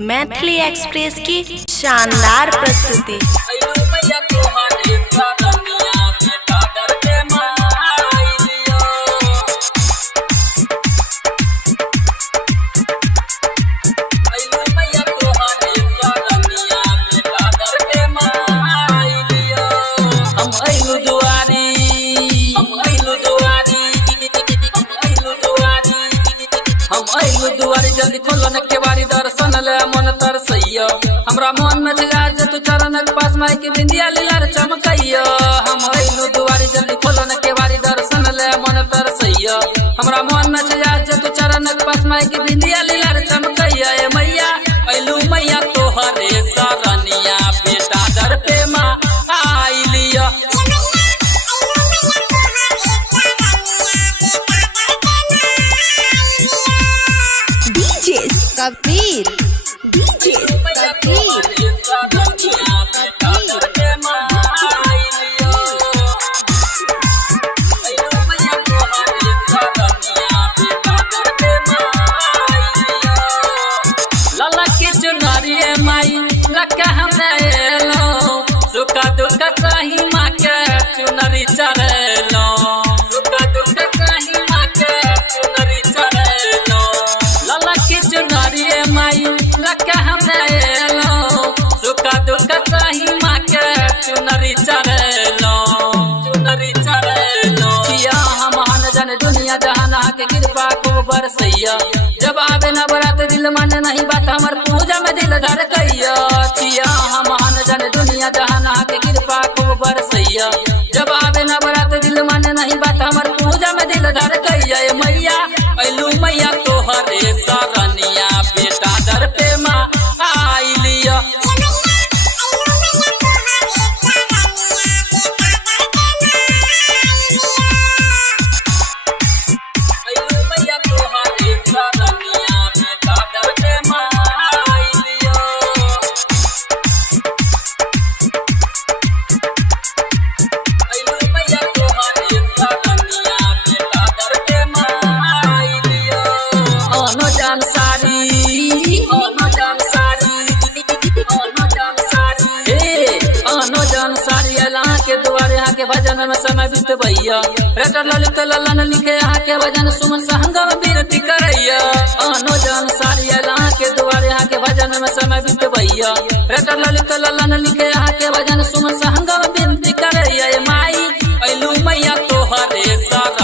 Maithili express की शानदार प्रस्तुति। दुआरी जल्दी खोलो न केवारी दर्शन ले मन तरसैया हमरा मन में आज तू चरणक पास माई के बिंदिया लीलार चमकैया। हम अइलू दुआरी जल्दी खोलो न केवारी दर्शन ले मन तरसैया हमरा मन में आज तू चरणक पास माई के बिंदिया लीलार चमकैया। ए मैया अइलू मैया तोहरे सरनिया बेटा दर पे मां आइलिया। कबीर डीजे कबीर लाला के चुनारी माई लका हमने एलो सुखा दुख सही माँ के चुनरी चढ़ेलो सुखा दुख सही माँ के चुनरी चढ़ेलो। लाला के चुनारी माई लका हमने एलो सुखा दुख सही माँ के चुनरी चढ़ेलो चुनरी चढ़ेलो। छिया हम हन जन दुनिया जहान के कृपा खूब बरसैया जब आवे न बरात दिल मन नहीं बात हमर पूजा में दिल धड़कैया। छिया हम हन जन दुनिया जहान के कृपा खूब बरसैया जब आवे न बरात दिल मन नहीं बात हमर पूजा में दिल धड़कैया। ए मैया अइलू मैया तोहरे सरनिया बेटा दर पे मां आइलिया। के दुआरे यहाँ के भजन में समय बीत भैया रेटर ललित ललन लिखे यहाँ के भजन सुमन सहंगम विनती करैया। अनो जन सारी यहाँ के दुआरे यहाँ के भजन में समय बीत भैया रेटर ललित ललन लिखे यहाँ के भजन सुमन सहंगम विनती करैया। माई अइलू मैया तोहरे सर